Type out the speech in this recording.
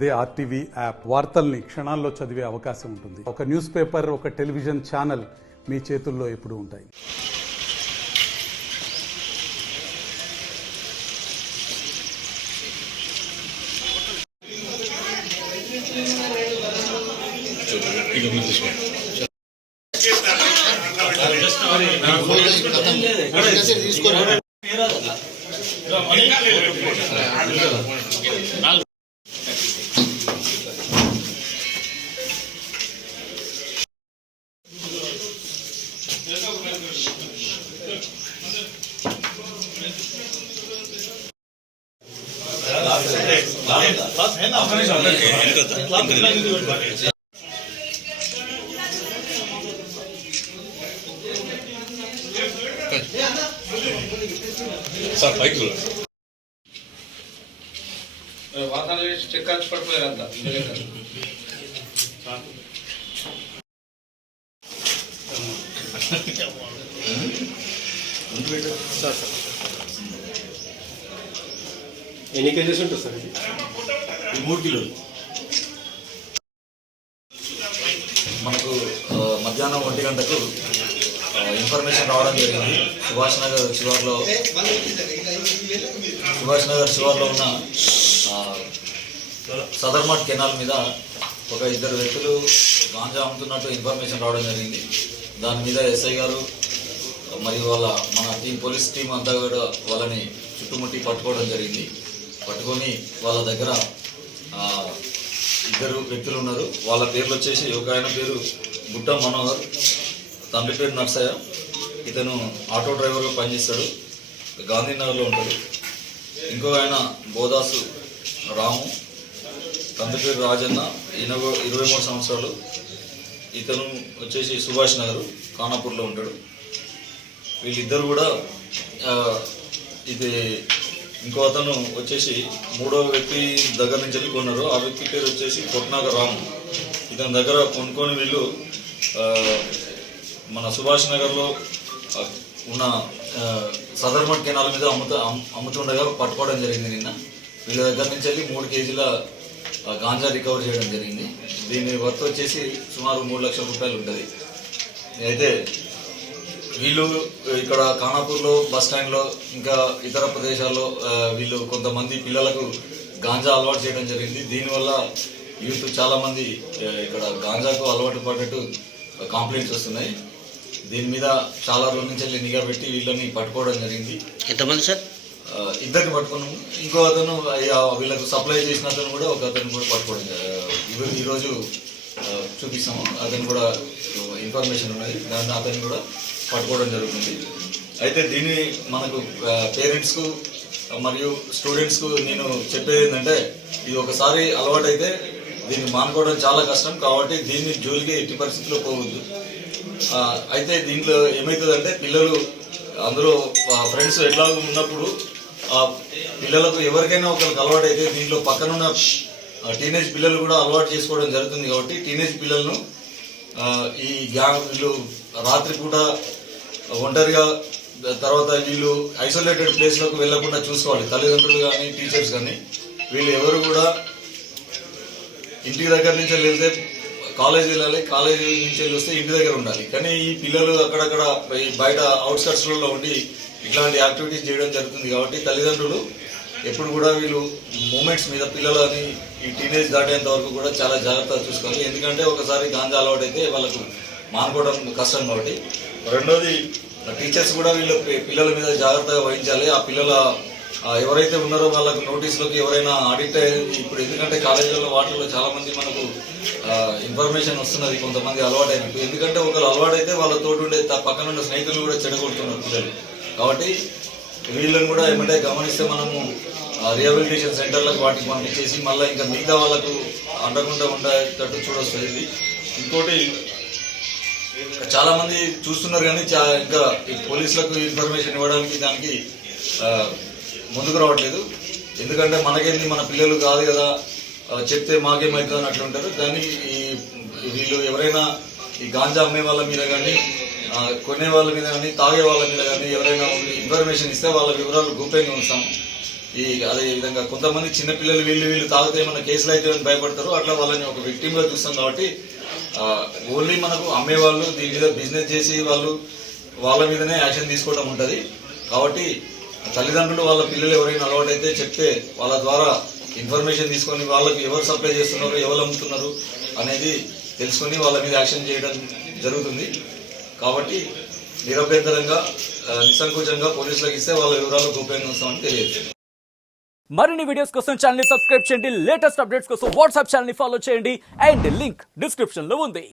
అదే RTV app వార్తల్ని క్షణాల్లో చదివే అవకాశం ఉంటుంది. ఒక న్యూస్ పేపర్, ఒక టెలివిజన్ ఛానల్ మీ చేతుల్లో ఎప్పుడూ ఉంటాయి. సార్ పైకి వాతావరణ చెక్ కాల్చి పడిపోయారంతా. ఎన్ని కేజెస్ ఉంటుంది సార్? ఇది 3 కిలోలు. మనకు మధ్యాహ్నం 1 గంటకు ఇన్ఫర్మేషన్ రావడం జరిగింది. సుభాష్ నగర్ శివార్లో ఉన్న సదర్మట్ కెనాల్ మీద ఒక 2 వ్యక్తులు గాంజా అమ్ముతున్నట్టు ఇన్ఫర్మేషన్ రావడం జరిగింది. దాని మీద ఎస్ఐ గారు మరియు మన పోలీస్ టీం అంతా కూడా వాళ్ళని చుట్టుముట్టి పట్టుకోవడం జరిగింది. పట్టుకొని వాళ్ళ దగ్గర 2 వ్యక్తులు ఉన్నారు. వాళ్ళ పేర్లు వచ్చేసి ఒక ఆయన పేరు గుట్ట మనోహర్, తండ్రి పేరు నర్సయ్య. ఇతను ఆటో డ్రైవర్గా పనిచేస్తాడు, గాంధీనగర్లో ఉంటాడు. ఇంకో ఆయన బోదాసు రాము, తండ్రి పేరు రాజన్న, ఈయన 23 సంవత్సరాలు. ఇతను వచ్చేసి సుభాష్ నగర్ ఖానాపూర్లో ఉంటాడు. వీళ్ళిద్దరు కూడా ఇది ఇంకో అతను వచ్చేసి 3వ వ్యక్తి దగ్గర నుంచి వెళ్ళి కొన్నారు. ఆ వ్యక్తి పేరు వచ్చేసి కొట్నాగ రాము. ఇతని దగ్గర కొనుక్కొని వీళ్ళు మన సుభాష్ నగర్లో ఉన్న సదర్మట్ కెనాల్ మీద అమ్ముతుండగా పట్టుకోవడం జరిగింది నిన్న. వీళ్ళ దగ్గర నుంచి వెళ్ళి 3 కేజీల గాంజా రికవర్ చేయడం జరిగింది. దీని వర్త్ వచ్చేసి సుమారు 3 లక్షల రూపాయలు ఉంటుంది. అయితే వీళ్ళు ఇక్కడ ఖానాపూర్లో బస్ స్టాండ్లో ఇంకా ఇతర ప్రదేశాల్లో వీళ్ళు కొంతమంది పిల్లలకు గాంజా అలవాటు చేయడం జరిగింది. దీనివల్ల యూత్ చాలామంది ఇక్కడ గాంజాకు అలవాటు పడ్డట్టు కంప్లైంట్స్ వస్తున్నాయి. దీని మీద చాలా రోజుల నుంచి వెళ్ళి నిఘా పెట్టి వీళ్ళని పట్టుకోవడం జరిగింది. ఎంతమంది సార్? 2 పట్టుకున్నాము. ఇంకో అతను వీళ్ళకు సప్లై చేసిన అతను కూడా ఒక అతను కూడా పట్టుకోవడం ఈరోజు చూపిస్తాము. అతను కూడా ఇన్ఫర్మేషన్ ఉన్నది, దాన్ని అతను కూడా పట్టుకోవడం జరుగుతుంది. అయితే దీన్ని మనకు పేరెంట్స్కు మరియు స్టూడెంట్స్కు నేను చెప్పేది ఏంటంటే, ఇది ఒకసారి అలవాటు అయితే దీన్ని మానుకోవడం చాలా కష్టం. కాబట్టి దీన్ని జోలికి ఎట్టి పరిస్థితుల్లో పోవద్దు. అయితే దీంట్లో ఏమవుతుందంటే, పిల్లలు అందులో ఫ్రెండ్స్ ఎట్లా ఉన్నప్పుడు పిల్లలకు ఎవరికైనా ఒకరికి అలవాటు అయితే దీంట్లో పక్కనున్న టీనేజ్ పిల్లలు కూడా అలవాటు చేసుకోవడం జరుగుతుంది. కాబట్టి టీనేజ్ పిల్లలను ఈ వీళ్ళు రాత్రి పూట ఒంటరిగా, తర్వాత వీళ్ళు ఐసోలేటెడ్ ప్లేస్లకు వెళ్లకుండా చూసుకోవాలి. తల్లిదండ్రులు కానీ టీచర్స్ కానీ వీళ్ళు ఎవరు కూడా ఇంటికి దగ్గర నుంచి వెళ్తే కాలేజీ వెళ్ళాలి, కాలేజీ నుంచి వెళ్ళి వస్తే ఇంటి దగ్గర ఉండాలి. కానీ ఈ పిల్లలు అక్కడక్కడ బయట అవుట్స్కట్స్లలో ఉండి ఇట్లాంటి యాక్టివిటీస్ చేయడం జరుగుతుంది. కాబట్టి తల్లిదండ్రులు ఎప్పుడు కూడా వీళ్ళు మూమెంట్స్ మీద పిల్లలని ఈ టీనేజ్ దాటేంత వరకు కూడా చాలా జాగ్రత్తగా చూసుకోవాలి. ఎందుకంటే ఒకసారి గాంజా అలవాటు అయితే వాళ్ళకు మానుకోవడం కష్టం. కాబట్టి రెండోది, టీచర్స్ కూడా వీళ్ళ పిల్లల మీద జాగ్రత్తగా వహించాలి. ఆ పిల్లల ఎవరైతే ఉన్నారో వాళ్ళకు నోటీసులోకి ఎవరైనా అడిక్ట్ అయ్యేది ఇప్పుడు, ఎందుకంటే కాలేజీలలో వాటిల్లో చాలా మంది మనకు ఇన్ఫర్మేషన్ వస్తున్నది కొంతమంది అలవాటు అయినట్టు. ఎందుకంటే ఒకరు అలవాటు అయితే వాళ్ళ తోటి ఉండే పక్కనున్న స్నేహితులు కూడా చెడగొడుతున్నారు పిల్లలు. కాబట్టి వీళ్ళని కూడా ఏమంటే గమనిస్తే మనము రిహాబిలిటేషన్ సెంటర్లకు వాటికి పంపించేసి మళ్ళీ ఇంకా మిగతా వాళ్ళకు అండకుండా ఉండేటట్టు చూడొస్తుంది. ఇంకోటి, చాలా మంది చూస్తున్నారు కానీ ఇంకా పోలీసులకు ఇన్ఫర్మేషన్ ఇవ్వడానికి దానికి ముందుకు రావట్లేదు. ఎందుకంటే మనకేంది, మన పిల్లలు కాదు కదా, చెప్తే మాకేమవుతుంది అని అట్లా ఉంటారు. కానీ వీళ్ళు ఎవరైనా ఈ గాంజా అమ్మే వాళ్ళ మీద కానీ కొనే వాళ్ళ మీద కానీ తాగే వాళ్ళ మీద కానీ ఎవరైనా ఇన్ఫర్మేషన్ ఇస్తే వాళ్ళ వివరాలు గోప్యంగా ఉంచాము. అదే విధంగా కొంతమంది చిన్నపిల్లలు వీళ్ళు తాగితే ఏమైనా కేసులు అయితే అని భయపడతారు. అట్లా వాళ్ళని ఒక విక్టిమ్ గా చూస్తాం కాబట్టి ఓన్లీ మనకు అమ్మేవాళ్ళు దీని మీద బిజినెస్ చేసి వాళ్ళ మీదనే యాక్షన్ తీసుకోవడం ఉంటుంది. కాబట్టి తల్లిదండ్రులు వాళ్ళ పిల్లలు ఎవరైనా అలవాటు అయితే చెప్తే వాళ్ళ ద్వారా ఇన్ఫర్మేషన్ తీసుకొని వాళ్ళకి ఎవరు సప్లై చేస్తున్నారు, ఎవరు అమ్ముతున్నారు అనేది తెలుసుకొని వాళ్ళ మీద యాక్షన్ చేయడం జరుగుతుంది. కాబట్టి నిరభ్యంతరంగా నిస్సంకోచంగా పోలీసులకు ఇస్తే వాళ్ళ వివరాలు గోప్యంగా ఉంచామని తెలియజేస్తుంది. మరిన్ని వీడియోస్ కోసం ఛానల్ ని సబ్స్క్రైబ్ చేయండి. లేటెస్ట్ అప్డేట్స్ కోసం వాట్సాప్ ఛానల్ ని ఫాలో చేయండి. అండ్ లింక్ డిస్క్రిప్షన్ లో ఉంది.